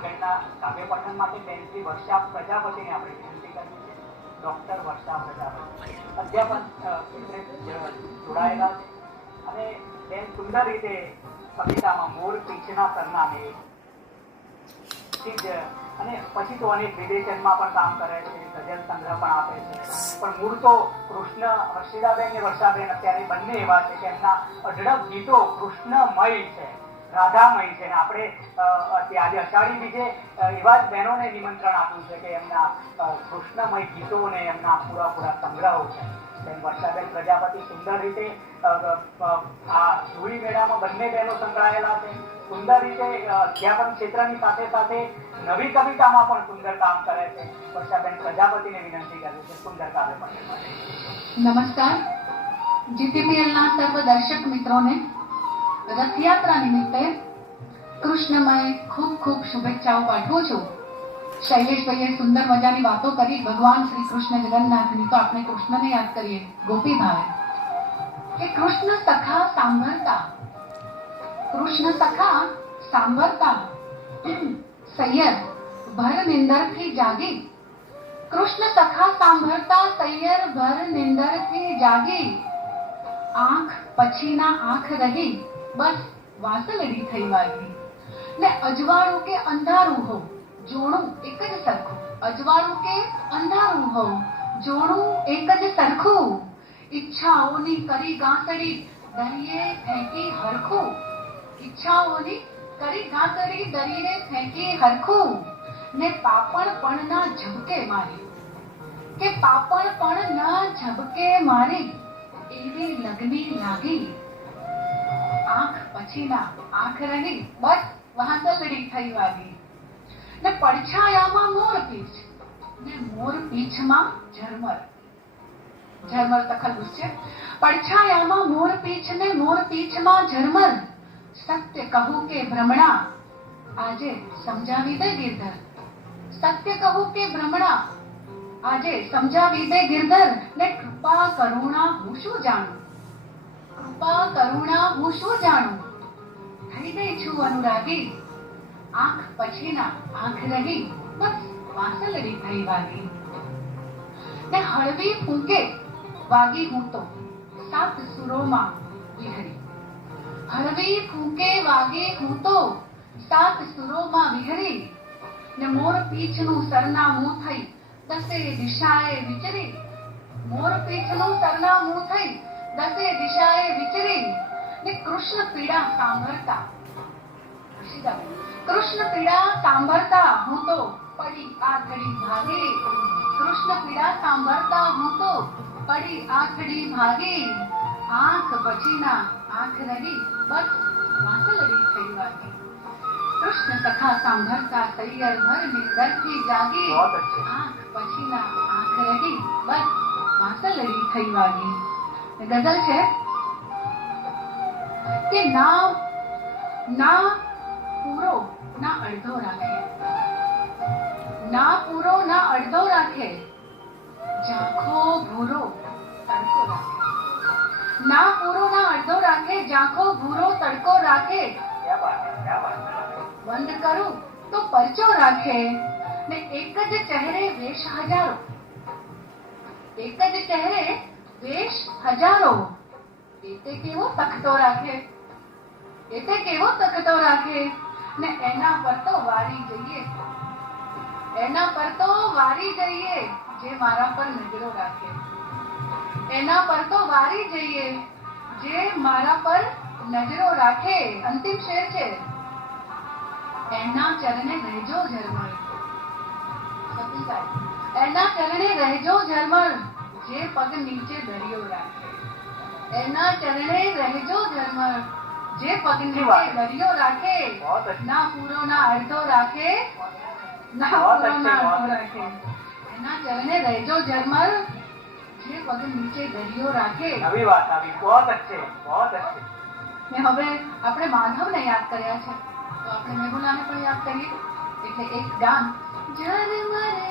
આગળના કાવ્ય પઠન માટે બેન વર્ષા પ્રજાપતિને આપણે વિનંતી કરવી છે. ડોક્ટર વર્ષા પ્રજાપતિ. અધ્યાપન જોડાયેલા છે. અને બેન સુંદર રીતે કવિતામાં મોર પીછના સરનામે અને પછી તો અનેક વિદેશનમાં પણ કામ કરે છે સજન સંગ્રહ પણ આપે છે. પણ મૂળ તો કૃષ્ણ હર્ષિદાબેન ને વર્ષાબેન અત્યારે બંને એવા છે કે એમના અઢળક ગીતો કૃષ્ણમય છે. રાધામય છે. આપણે આજે અષાઢી બીજે એવા જ બહેનોને નિમંત્રણ આપ્યું છે કે એમના કૃષ્ણમય ગીતો અને એમના પૂરા પૂરા સંગ્રહો છે. વર્ષાબેન પ્રજાપતિ સુંદર રીતે આ ધૂળી મેળામાં બંને બહેનો સંકળાયેલા છે. સુંદર રીતે અધ્યાપન ક્ષેત્રની સાથે સાથે નવી કવિતામાં પણ સુંદર કામ કરે છે. વર્ષાબેન પ્રજાપતિને વિનંતી કરું છે સુંદર કાવ્ય પણ નમસ્કાર. જીટીપીએલના સર્વ દર્શક મિત્રોને રથયાત્રા નિમિત્તે કૃષ્ણમય ખૂબ ખૂબ શુભેચ્છાઓ પાઠવું છું. શૈલેષભાઈએ સુંદર મજાની વાતો કરી. ભગવાન શ્રી કૃષ્ણ જગન્નાથની તો આપણે કૃષ્ણને યાદ કરીએ. ગોપી ભાવે. કે કૃષ્ણ સખા સાંભળતા. કૃષ્ણ સખા સાંભળતા. સૈયદ ભર નિંદરથી જાગી. કૃષ્ણ સખા સાંભળતા સૈયર ભર નિંદરથી જાગી. આંખ પછીના આંખ રહી. બસ વાસલડી થઈ વાગી. ને અજવાળું કે અંધારું હો જોણું એક જ સરખું. અજવાળું કે અંધારું હો જોણું એક જ સરખું. ઈચ્છાઓની કરી ગાંસડી દરિયે ફેંકી હરખું. ઈચ્છાઓની કરી ગાંસડી દરિયે ફેંકી હરખું. ને પાપણ પણ ના ઝબકે મારી. કે પાપણ પણ ના ઝબકે મારી. એવી લગની લાગી. આંખ પછીના આંખ રહી બસ વાંદલડી થઈ વાગી. ને પડછાયામાં મોર પીછ ને મોર પીછમાં ઝરમર. ઝરમર તખલ્લુસ છે પડછાયામાં મોર પીછ ને મોર પીછમાં ઝરમર. સત્ય કહું કે ભ્રમણા. આજે સમજાવી દે ગિરધર. સત્ય કહું કે ભ્રમણા. આજે સમજાવી દે ગિરધર. ને કૃપા કરુણા હું શું જાણું? કૃપા કરુણા, હું શું જાણું? ગઈ છું અનુરાગી. આંખ પછીના, આંખ રહી, બસ વાસલડી થઈ વાગી. ને હળવી ફૂંકે વાગી હું તો સાત સુરોમાં વિહરી. હળવી ફૂંકે વાગે હું તો સાત સુરોમાં વિહરી. ને મોર પીછનું સરનામું થઈ, દસે દિશાએ વિચરી. મોર પીછનું સરનામું થઈ દસે દિશાએ વિચરી ને કૃષ્ણ પીડા સાંભળતા. કૃષ્ણ પીડા સાંભળતા હું તો પડી આથડી ભાગે. કૃષ્ણ પીડા સાંભળતા હું તો પડી આથડી ભાગે. આંખ પછીના આંખ લગી બસ વાસલડી થઈ વાગે. કૃષ્ણ કથા સાંભળતા તૈયર ભર નિંદરથી જાગી. આંખ પછીના આંખ લગી બસ વાસલડી થઈ વાગી. ગઝલ છે? કે ના ના પૂરો, ના અડધો રાખે. ના પૂરો, ના અડધો રાખે. ઝાંખો ભૂરો, તડકો રાખે. ના પૂરો, ના અડધો રાખે, ઝાંખો ભૂરો, તડકો રાખે. બંધ કરું તો પરચો રાખે. ને એક જ ચહેરે વેશ હજારો એક જ ચહેરે વેશ હજારો. એતે કેવો તખતો રાખે? એતે કેવો તખતો રાખે? ને એના પર તો વારી જઈએ. એના પર તો વારી જઈએ, જે મારા પર નજરો રાખે. એના પર તો વારી જઈએ, જે મારા પર નજરો રાખે. અંતિમ શેર છે. એના ચરણે રહેજો ઝરમર. એના ચરણે રહેજો ઝરમર. જે પગ નીચે ધર્યો રાખે. એના ચરણે રહેજો ધર્મ. જે પગ નીચે ધર્યો રાખે ના પૂરો ના અડધો રાખે ના પૂરો ના અડધો રાખે. એના ચરણે રહેજો ધર્મ. જે પગ નીચે ધર્યો રાખે. આવી વાત આવી. બહોત અચ્છે બહોત અચ્છે ને હવે આપણે માધવને યાદ કર્યા છે. તો આપણે મેઘુલાને પણ યાદ કરીએ. એટલે એક ગામ. જર મરે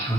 আসুন